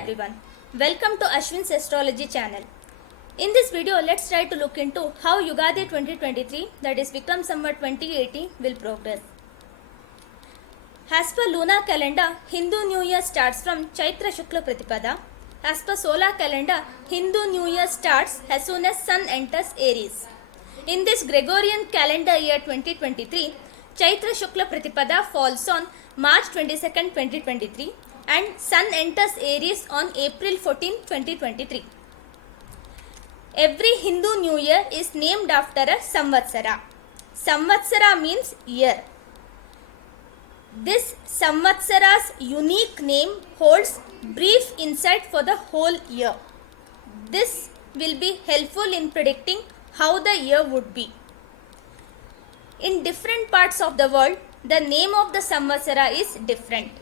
everyone, welcome to Ashwin's Astrology channel. In this video, let's try to look into how Yugadi 2023, that is Vikram Samvat 2080, will progress. As per lunar calendar, Hindu New Year starts from Chaitra Shukla Pratipada. As per solar calendar, Hindu New Year starts as soon as Sun enters Aries. In this Gregorian calendar year 2023, Chaitra Shukla Pratipada falls on March 22nd, 2023 and Sun enters Aries on April 14, 2023. Every Hindu New Year is named after a Samvatsara. Samvatsara means year. This Samvatsara's unique name holds brief insight for the whole year. This will be helpful in predicting how the year would be. In different parts of the world, the name of the Samvatsara is different.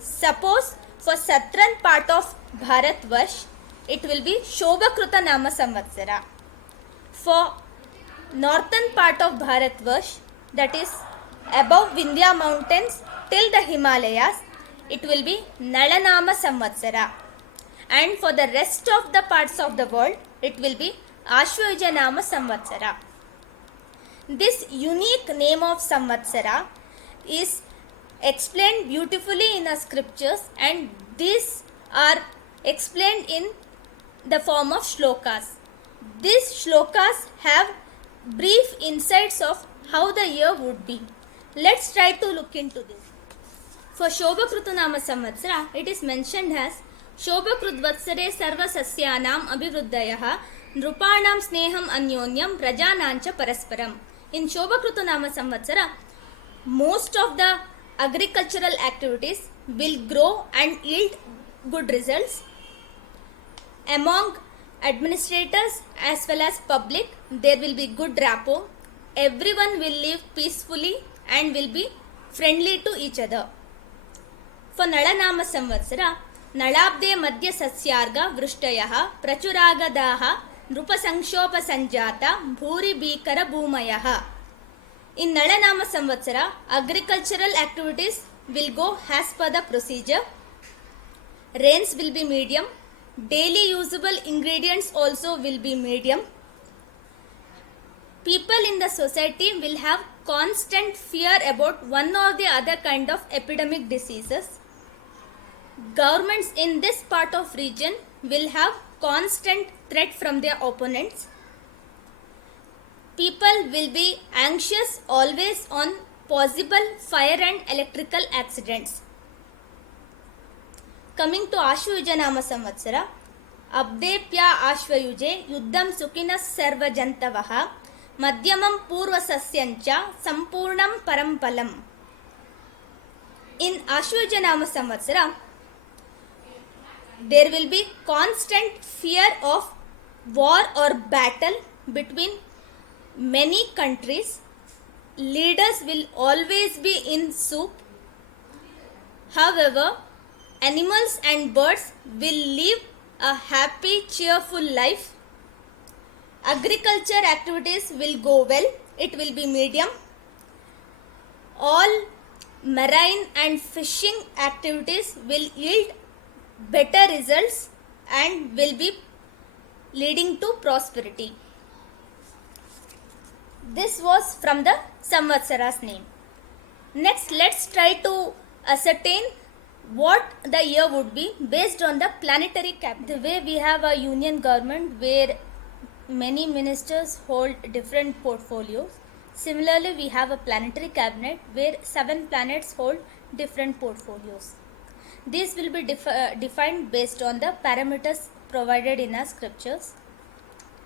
Suppose for southern part of Bharatvarsh, it will be Shobhakruta Nama Samvatsara. For northern part of Bharatvarsh, that is above Vindhya mountains till the Himalayas, it will be Nalanama Samvatsara. And for the rest of the parts of the world, it will be Ashwayuja Nama Samvatsara. This unique name of Samvatsara is explained beautifully in our scriptures, and these are explained in the form of shlokas. These shlokas have brief insights of how the year would be. Let's try to look into this. For Shobhakrutu Nama Samvatsara, it is mentioned as Shobhakrudvatsare Sarva Sasyanam Abhivruddhayaha Nrupanam Sneham Anyonyam Prajanancha Parasparam. In Shobhakrutu Nama Samvatsara, most of the agricultural activities will grow and yield good results. Among administrators as well as public, there will be good rapport. Everyone will live peacefully and will be friendly to each other. For Nalanama Samvatsara, Nalabde Madhya Sasyarga Vrishtayaha Prachuragadaha Nrupasangshopa Sanjata Bhuri Bhikara Bhumayaha. In Nalanama Samvatsara, agricultural activities will go as per the procedure. Rains will be medium. Daily usable ingredients also will be medium. People in the society will have constant fear about one or the other kind of epidemic diseases. Governments in this part of region will have constant threat from their opponents. People will be anxious always on possible fire and electrical accidents. Coming to Ashwayuja Nama Samvatsara, Abdepya Ashwayuje Yuddham Sukhinas Sarva Jantavaha Madhyamam Purva Sasyancha Sampurnam Parampalam. In Ashwayuja Nama Samvatsara, there will be constant fear of war or battle between many countries. Leaders will always be in soup. However, animals and birds will live a happy, cheerful life. Agriculture activities will go well. It will be medium. All marine and fishing activities will yield better results and will be leading to prosperity. This was from the Samvatsara's name. Next, let's try to ascertain what the year would be based on the planetary cabinet. The way we have a union government where many ministers hold different portfolios, similarly we have a planetary cabinet where 7 planets hold different portfolios. These will be defined based on the parameters provided in our scriptures.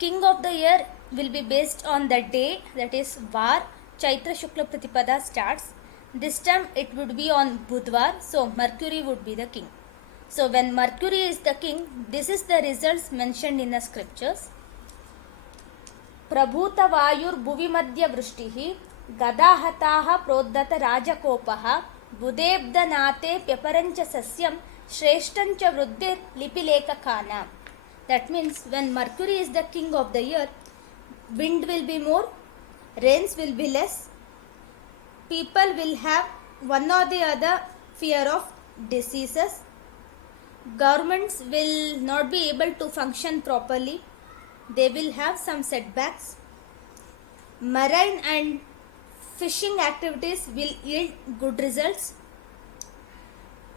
King of the year will be based on the day, that is Var, Chaitra Shukla Pratipada starts. This time it would be on Budvar, so Mercury would be the king. So when Mercury is the king, this is the results mentioned in the scriptures. Prabhuta Vayur Bhuvi Madhya Vrishtihi Gadahataha Prodhata Rajakopaha Budebdanate Pyaparancha Sasyam Shreshtancha Vruddhir Lipileka Khana. That means when Mercury is the king of the year, wind will be more, rains will be less, people will have one or the other fear of diseases, Governments will not be able to function properly. They will have some setbacks. Marine and fishing activities will yield good results.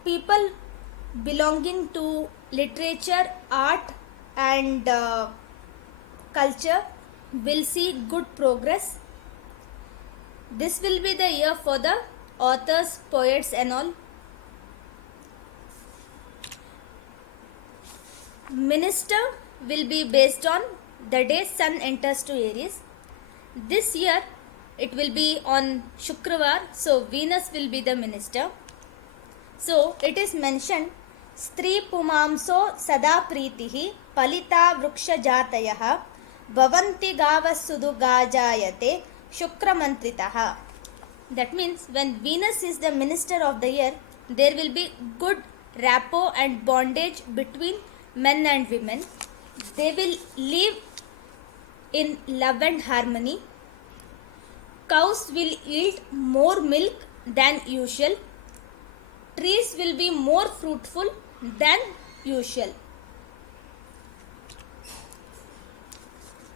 People belonging to literature, art, and culture will see good progress. This will be the year for the authors, poets, and all. Minister will be based on the day Sun enters to Aries. This year it will be on Shukravar, so Venus will be the minister. So it is mentioned Stri Pumamso Sada Pritihi Palita Vruksha Jatayaha Bhavanti Gavasudu Gajayate Shukramantritaha. That means when Venus is the minister of the year, there will be good rapport and bondage between men and women. They will live in love and harmony. Cows will yield more milk than usual. Trees will be more fruitful than usual.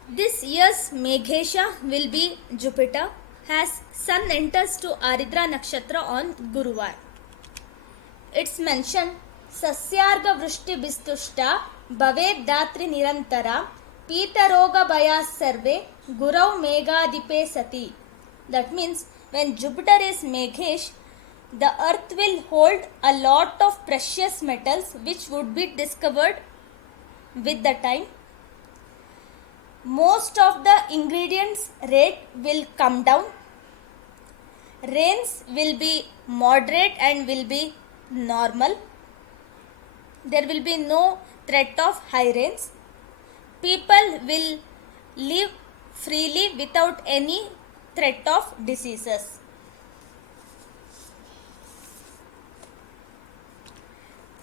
This year's Meghesha will be Jupiter, as Sun enters to Aridra Nakshatra on Guruvar. It's mentioned Sasyarga Vrishti Bistushta Bhaved Datri Nirantara Pita Roga Bhaya Sarve Gurau Megadipe Sati. That means when Jupiter is Meghesh, the earth will hold a lot of precious metals which would be discovered with the time. Most of the ingredients rate will come down. Rains will be moderate and will be normal. There will be no threat of high rains. People will live freely without any threat of diseases.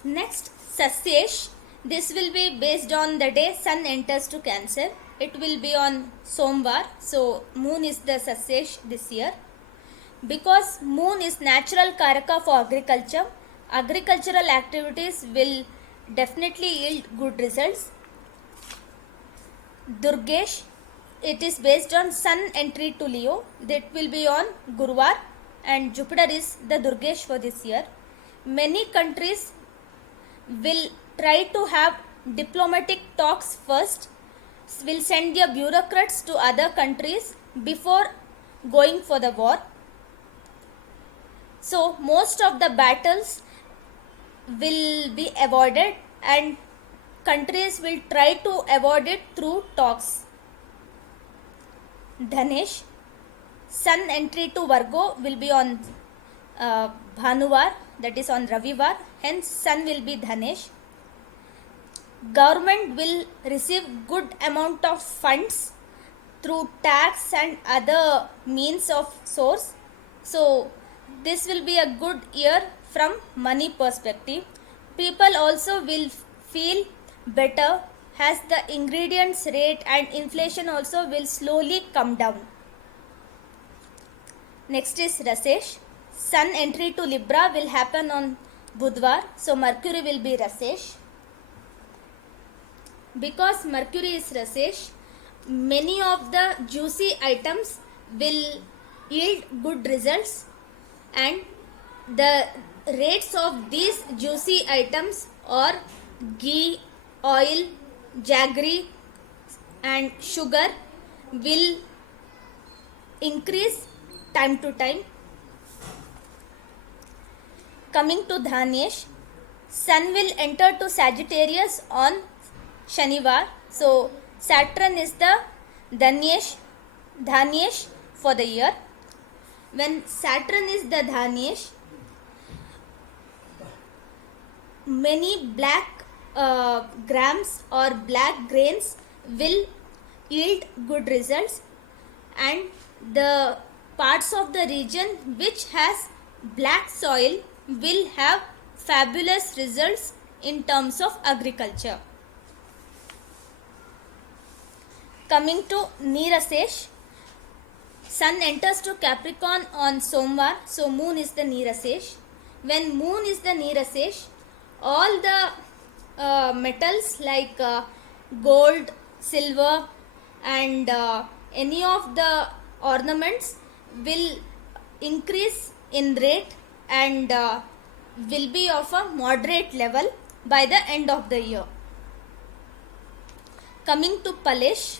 Next, Sasyesh. This will be based on the day Sun enters to Cancer. It will be on Somvar. So, Moon is the Sasyesh this year. Because Moon is natural Karaka for agriculture, agricultural activities will definitely yield good results. Durgesh. It is based on Sun entry to Leo. That will be on Guruvar, and Jupiter is the Durgesh for this year. Many countries will try to have diplomatic talks first, will send their bureaucrats to other countries before going for the war. So most of the battles will be avoided and countries will try to avoid it through talks. Dhanesh. Sun entry to Virgo will be on Bhanuvar, that is on Ravivar, hence Sun will be Dhanesh. Government will receive good amount of funds through tax and other means of source. So this will be a good year from money perspective. People also will feel better as the ingredients rate and inflation also will slowly come down. Next is Rasesh. Sun entry to Libra will happen on Budvar, so Mercury will be Rasesh. Because Mercury is Rasesh, many of the juicy items will yield good results, and the rates of these juicy items are ghee, oil, jaggery and sugar will increase time to time. Coming to Dhanesh, Sun will enter to Sagittarius on Shanivar. So Saturn is the Dhanesh for the year. When Saturn is the Dhanesh, many black grams or black grains will yield good results, and the parts of the region which has black soil will have fabulous results in terms of agriculture. Coming to Nirasesh, Sun enters to Capricorn on Somvar, so Moon is the Nirasesh. When Moon is the Nirasesh, all the metals like gold, silver, and any of the ornaments will increase in rate and will be of a moderate level by the end of the year. Coming to Palesh,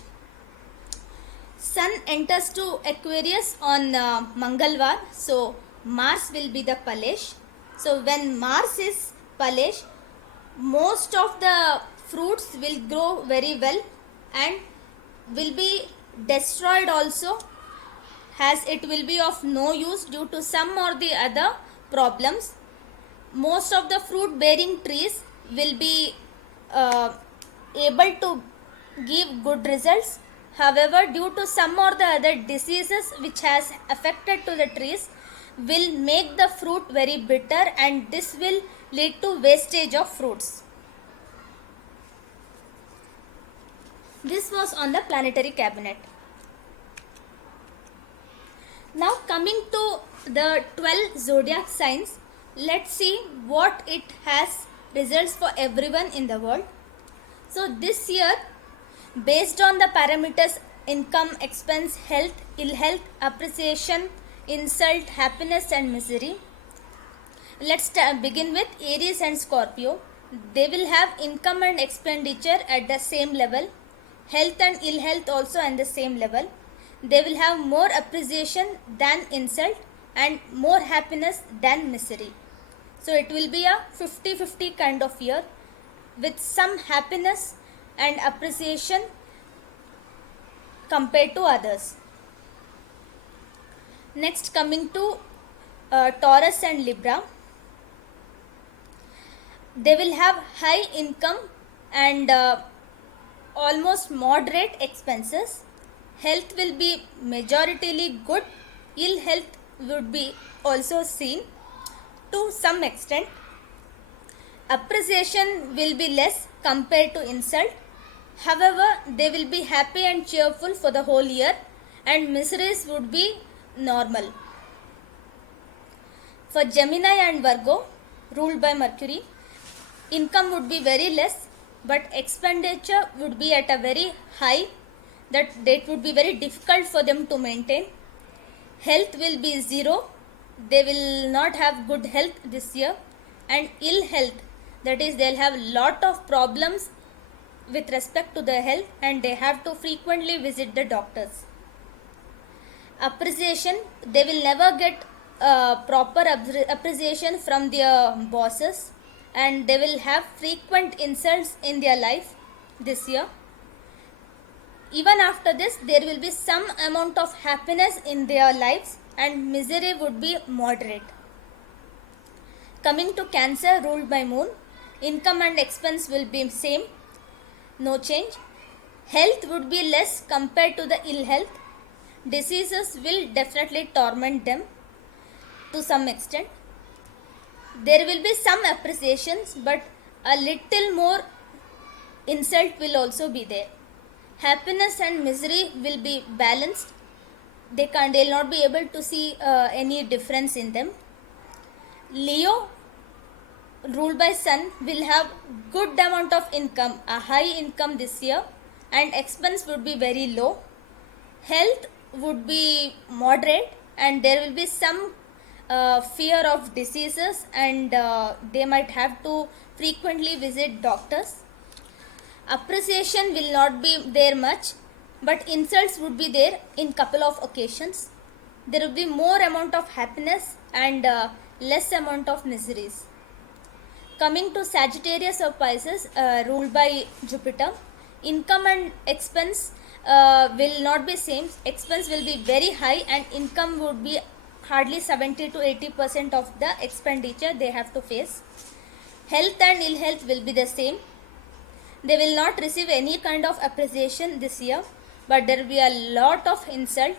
Sun enters to Aquarius on Mangalwar, so Mars will be the Palesh. So when Mars is Palesh, most of the fruits will grow very well and will be destroyed also, as it will be of no use due to some or the other problems. Most of the fruit bearing trees will be able to give good results. However, due to some or the other diseases which has affected to the trees, will make the fruit very bitter, and this will lead to wastage of fruits. This was on the planetary cabinet. Now coming to the 12 zodiac signs, let's see what it has results for everyone in the world. So this year, based on the parameters income, expense, health, ill health, appreciation, insult, happiness and misery, let's begin with Aries and Scorpio. They will have income and expenditure at the same level, health and ill health also at the same level. They will have more appreciation than insult and more happiness than misery. So it will be a 50-50 kind of year with some happiness and appreciation compared to others. Next, coming to Taurus and Libra. They will have high income and almost moderate expenses. Health will be majoritarily good. Ill health would be also seen to some extent. Appreciation will be less compared to insult. However, they will be happy and cheerful for the whole year, and miseries would be normal. For Gemini and Virgo, ruled by Mercury, income would be very less, but expenditure would be at a very high, that it would be very difficult for them to maintain. Health will be zero. They will not have good health this year, and ill health, that is, they'll have lot of problems with respect to their health and they have to frequently visit the doctors. Appreciation, they will never get proper appreciation from their bosses, and they will have frequent insults in their life this year. Even after this, there will be some amount of happiness in their lives and misery would be moderate. Coming to Cancer, ruled by Moon, income and expense will be same, no change. Health would be less compared to the ill health. Diseases will definitely torment them to some extent. There will be some appreciations, but a little more insult will also be there. Happiness and misery will be balanced. They'll not be able to see any difference in them. Leo, ruled by Sun, will have good amount of income, a high income this year, and expense would be very low. Health would be moderate, and there will be some fear of diseases, and they might have to frequently visit doctors. Appreciation will not be there much, but insults would be there in couple of occasions. There will be more amount of happiness and less amount of miseries. Coming to Sagittarius or Pisces, ruled by Jupiter, income and expense will not be same. Expense will be very high and income would be hardly 70 to 80% of the expenditure they have to face. Health and ill health will be the same. They will not receive any kind of appreciation this year, but there will be a lot of insult.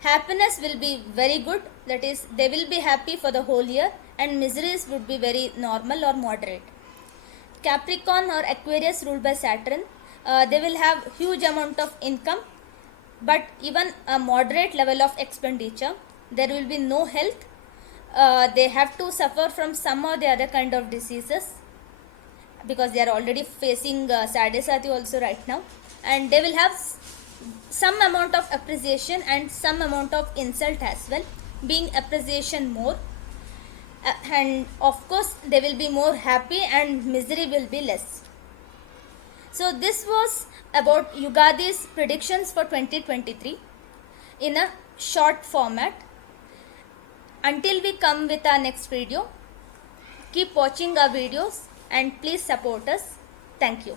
Happiness will be very good, that is, they will be happy for the whole year, and miseries would be very normal or moderate. Capricorn or Aquarius, ruled by Saturn, they will have huge amount of income, but even a moderate level of expenditure. There will be no health. They have to suffer from some or the other kind of diseases. because they are already facing Sadesati also right now, and they will have some amount of appreciation and some amount of insult as well, being appreciation more, and of course they will be more happy and misery will be less. So this was about Yugadi's predictions for 2023 in a short format. Until we come with our next video, keep watching our videos and please support us. Thank you.